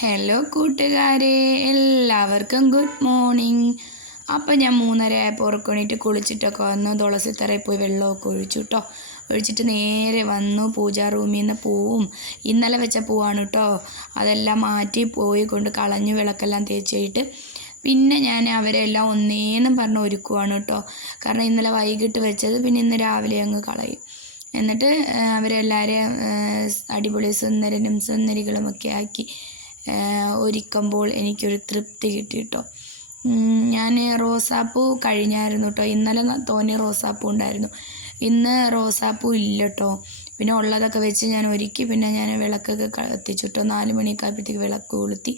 Hello കൂട്ടുകാരെ, എല്ലാവർക്കും good morning. അപ്പം ഞാൻ 3:30 ആയപ്പോൾ ഉറക്കണിട്ട് കുളിച്ചിട്ടൊക്കെ വന്നു. തുളസിത്തറയിൽ പോയി വെള്ളമൊക്കെ ഒഴിച്ചു കേട്ടോ. ഒഴിച്ചിട്ട് നേരെ വന്നു പൂജാ റൂമിൽ നിന്ന് പൂവും ഇന്നലെ വെച്ച പൂവാണ് കേട്ടോ. അതെല്ലാം മാറ്റി പോയി കൊണ്ട് കളഞ്ഞു, വിളക്കെല്ലാം തേച്ചിട്ട് പിന്നെ ഞാൻ അവരെല്ലാം ഒന്നേന്നും പറഞ്ഞ് ഒരുക്കുവാണ് കേട്ടോ. കാരണം ഇന്നലെ വൈകിട്ട് വെച്ചത് പിന്നെ ഇന്ന് രാവിലെ അങ്ങ് കളയും. എന്നിട്ട് അവരെല്ലാവരെയും അടിപൊളി സുന്ദരനും സുന്ദരികളുമൊക്കെ ആക്കി ഒരുക്കുമ്പോൾ എനിക്കൊരു തൃപ്തി കിട്ടി കേട്ടോ. ഞാൻ റോസാപ്പൂ കഴിഞ്ഞായിരുന്നു കേട്ടോ. ഇന്നലെ തോന്നിയ റോസാപ്പൂ ഉണ്ടായിരുന്നു, ഇന്ന് റോസാപ്പൂ ഇല്ല കേട്ടോ. പിന്നെ ഉള്ളതൊക്കെ വെച്ച് ഞാൻ ഒരുക്കി. പിന്നെ ഞാൻ വിളക്കൊക്കെ കത്തിച്ചു കേട്ടോ. 4 മണിയൊക്കെ ആയപ്പോഴത്തേക്ക് വിളക്ക് കൊളുത്തി.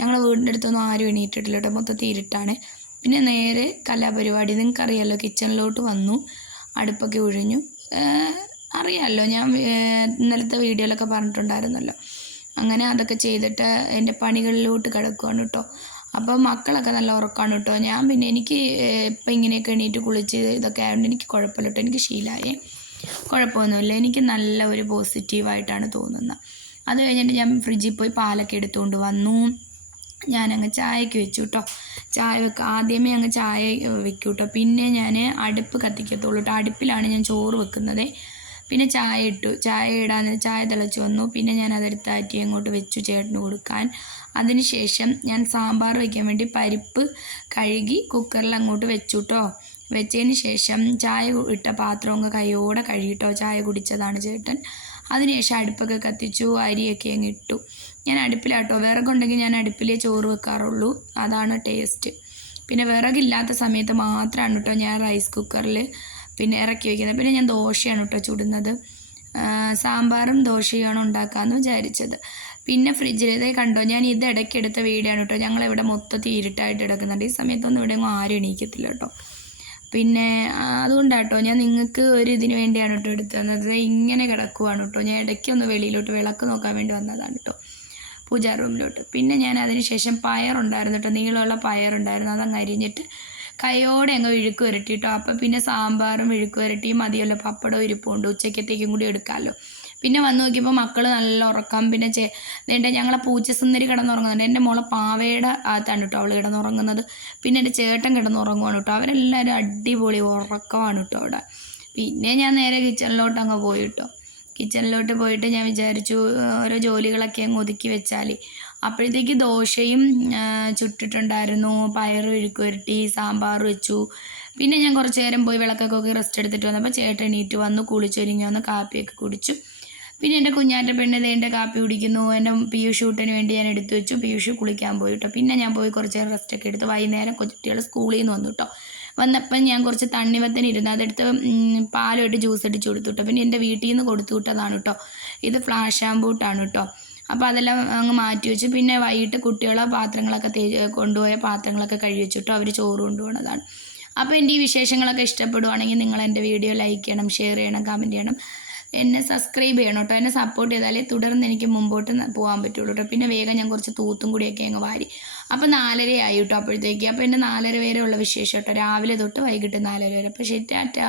ഞങ്ങൾ വീടിൻ്റെ അടുത്തൊന്നും ആരും എണീറ്റിട്ടില്ല കേട്ടോ, മൊത്തത്തിൽ ഇരുട്ടാണ്. പിന്നെ നേരെ കലാപരിപാടി, നിങ്ങൾക്കറിയാമല്ലോ, കിച്ചണിലോട്ട് വന്നു. അടുപ്പൊക്കെ ഒഴിഞ്ഞു. അറിയാമല്ലോ, ഞാൻ ഇന്നലത്തെ വീഡിയോയിലൊക്കെ പറഞ്ഞിട്ടുണ്ടായിരുന്നല്ലോ. അങ്ങനെ അതൊക്കെ ചെയ്തിട്ട് എൻ്റെ പണികളിലോട്ട് കിടക്കുകയാണ് കേട്ടോ. അപ്പോൾ മക്കളൊക്കെ നല്ല ഉറക്കമാണ് കേട്ടോ. ഞാൻ പിന്നെ എനിക്ക് ഇപ്പം ഇങ്ങനെയൊക്കെ എണീറ്റ് കുളിച്ച് ഇതൊക്കെ ആയതുകൊണ്ട് എനിക്ക് കുഴപ്പമില്ല കേട്ടോ. എനിക്ക് ശീലമായേ, കുഴപ്പമൊന്നുമില്ല. എനിക്ക് നല്ല ഒരു പോസിറ്റീവായിട്ടാണ് തോന്നുന്നത്. അത് കഴിഞ്ഞിട്ട് ഞാൻ ഫ്രിഡ്ജിൽ പോയി പാലൊക്കെ എടുത്തുകൊണ്ട് വന്നു. ഞാനങ്ങ് ചായക്ക് വെച്ചു കേട്ടോ. ആദ്യമേ അങ്ങ് ചായ വെക്കും കേട്ടോ. പിന്നെ ഞാൻ അടുപ്പ് കത്തിക്കത്തുള്ളൂ കേട്ടോ. അടുപ്പിലാണ് ഞാൻ ചോറ് വെക്കുന്നത്. പിന്നെ ചായ ഇട്ടു. ചായ തിളച്ച് വന്നു. പിന്നെ ഞാൻ അതെടുത്ത് ആറ്റി അങ്ങോട്ട് വെച്ചു ചേട്ടന് കൊടുക്കാൻ. അതിനുശേഷം ഞാൻ സാമ്പാർ വയ്ക്കാൻ വേണ്ടി പരിപ്പ് കഴുകി കുക്കറിൽ അങ്ങോട്ട് വെച്ചു കേട്ടോ. വെച്ചതിന് ശേഷം ചായ ഇട്ട പാത്രം അങ്ങ് കൈയോടെ കഴുകിട്ടോ. ചായ കുടിച്ചതാണ് ചേട്ടൻ. അതിനുശേഷം അടുപ്പൊക്കെ കത്തിച്ചു, അരിയൊക്കെ അങ്ങ് ഇട്ടു. ഞാൻ അടുപ്പിലാട്ടോ. വിറകുണ്ടെങ്കിൽ ഞാൻ അടുപ്പിലേ ചോറ് വെക്കാറുള്ളൂ, അതാണ് ടേസ്റ്റ്. പിന്നെ വിറകില്ലാത്ത സമയത്ത് മാത്രമാണ് കേട്ടോ ഞാൻ റൈസ് കുക്കറിൽ പിന്നെ ഇറക്കി വയ്ക്കുന്നത്. പിന്നെ ഞാൻ ദോശയാണ് കേട്ടോ ചുടുന്നത്. സാമ്പാറും ദോശയാണ് ഉണ്ടാക്കാമെന്ന് വിചാരിച്ചത്. പിന്നെ ഫ്രിഡ്ജിലതേ കണ്ടോ, ഞാൻ ഇത് ഇടയ്ക്ക് എടുത്ത വീഡിയോ ആണ് കേട്ടോ. ഞങ്ങളിവിടെ മൊത്തത്തിൽ ഇരുട്ടായിട്ട് കിടക്കുന്നുണ്ട്. ഈ സമയത്തൊന്നും ഇവിടെ ആരും എണീക്കത്തില്ല കേട്ടോ. പിന്നെ അതുകൊണ്ടാട്ടോ ഞാൻ നിങ്ങൾക്ക് ഒരു ഇതിന് വേണ്ടിയാണ് കേട്ടോ എടുത്തു തന്നത്. ഇങ്ങനെ കിടക്കുവാണ് കേട്ടോ. ഞാൻ ഇടയ്ക്കൊന്ന് വെളിയിലോട്ട് വിളക്ക് നോക്കാൻ വേണ്ടി വന്നതാണ് കേട്ടോ, പൂജാ റൂമിലോട്ട്. പിന്നെ ഞാൻ അതിന് ശേഷം പയറുണ്ടായിരുന്നു കേട്ടോ, നീളമുള്ള പയറുണ്ടായിരുന്നു. അതങ്ങ് അരിഞ്ഞിട്ട് കൈയോടെ അങ്ങ് ഇഴുക്ക് വരട്ടിട്ടോ. അപ്പം പിന്നെ സാമ്പാറും ഇഴുക്ക് വരട്ടിയും മതിയല്ലോ, പപ്പടവും ഇരിപ്പുണ്ട്, ഉച്ചക്കത്തേക്കും കൂടി എടുക്കാമല്ലോ. പിന്നെ വന്ന് നോക്കിയപ്പോൾ മക്കൾ നല്ല ഉറക്കം. പിന്നെ എൻ്റെ ഞങ്ങളെ പൂച്ചസുന്ദരി കിടന്നുറങ്ങുന്നുണ്ട്. എൻ്റെ മോളെ പാവയുടെ അകത്താണ് കേട്ടോ അവൾ കിടന്നുറങ്ങുന്നത്. പിന്നെ എൻ്റെ ചേട്ടൻ കിടന്നുറങ്ങുവാണ് കേട്ടോ. അവരെല്ലാവരും അടിപൊളി ഉറക്കമാണ് കേട്ടോ അവിടെ. പിന്നെ ഞാൻ നേരെ കിച്ചണിലോട്ട് അങ്ങ് പോയി കേട്ടോ. കിച്ചണിലോട്ട് പോയിട്ട് ഞാൻ വിചാരിച്ചു ഓരോ ജോലികളൊക്കെ അങ്ങ് ഒതുക്കി വെച്ചാൽ. അപ്പോഴത്തേക്ക് ദോശയും ചുട്ടിട്ടുണ്ടായിരുന്നു, പയർ ഇഴുക്ക് വരട്ടി, സാമ്പാർ വെച്ചു. പിന്നെ ഞാൻ കുറച്ച് നേരം പോയി വിളക്കൊക്കെ റെസ്റ്റ് എടുത്തിട്ട് വന്നപ്പോൾ ചേട്ടൻ എണീറ്റ് വന്നു, കുളിച്ചൊരുങ്ങി വന്ന് കാപ്പിയൊക്കെ കുടിച്ചു. പിന്നെ എൻ്റെ കുഞ്ഞാറ്റ പെണ്ണ് എൻ്റെ കാപ്പി കുടിക്കുന്നു. എൻ്റെ പീയൂഷ് ഊട്ടിന് വേണ്ടി ഞാൻ എടുത്തു വെച്ചു. പീയൂഷ് കുളിക്കാൻ പോയി കേട്ടോ. പിന്നെ ഞാൻ പോയി കുറച്ച് നേരം റെസ്റ്റൊക്കെ എടുത്ത് വൈകുന്നേരം കുട്ടികൾ സ്കൂളിൽ നിന്ന് വന്നു കേട്ടോ. വന്നപ്പം ഞാൻ കുറച്ച് തണ്ണിമത്തൻ ഇരുന്നു, അതെടുത്ത് പാലുമായിട്ട് ജ്യൂസ് അടിച്ച് കൊടുത്തു കേട്ടോ. പിന്നെ എൻ്റെ വീട്ടിൽ നിന്ന് കൊടുത്തു വിട്ടതാണ് കേട്ടോ. ഇത് ഫ്ലാഷ് ഷാമ്പൂട്ടാണ് കേട്ടോ. അപ്പോൾ അതെല്ലാം അങ്ങ് മാറ്റി വെച്ചു. പിന്നെ വൈകിട്ട് കുട്ടികളെ പാത്രങ്ങളൊക്കെ കൊണ്ടുപോയ പാത്രങ്ങളൊക്കെ കഴുകി വെച്ചു കേട്ടോ. അവർ ചോറ് കൊണ്ടുപോകണതാണ്. അപ്പോൾ എൻ്റെ ഈ വിശേഷങ്ങളൊക്കെ ഇഷ്ടപ്പെടുവാണെങ്കിൽ നിങ്ങൾ എൻ്റെ വീഡിയോ ലൈക്ക് ചെയ്യണം, ഷെയർ ചെയ്യണം, കമൻറ്റ് ചെയ്യണം, എന്നെ സബ്സ്ക്രൈബ് ചെയ്യണം കേട്ടോ. എന്നെ സപ്പോർട്ട് ചെയ്താലേ തുടർന്ന് എനിക്ക് മുമ്പോട്ട് പോകാൻ പറ്റുള്ളൂ കേട്ടോ. പിന്നെ വേഗം ഞാൻ കുറച്ച് തൂത്തും കൂടിയൊക്കെ അങ്ങ് വാരി. അപ്പോൾ 4:30 ആയി കേട്ടോ അപ്പോഴത്തേക്ക്. അപ്പോൾ എൻ്റെ 4:30 വരെ ഉള്ള വിശേഷം കേട്ടോ, രാവിലെ തൊട്ട് വൈകിട്ട് 4:30 വരെ. അപ്പോൾ ശരി, ടാറ്റാ.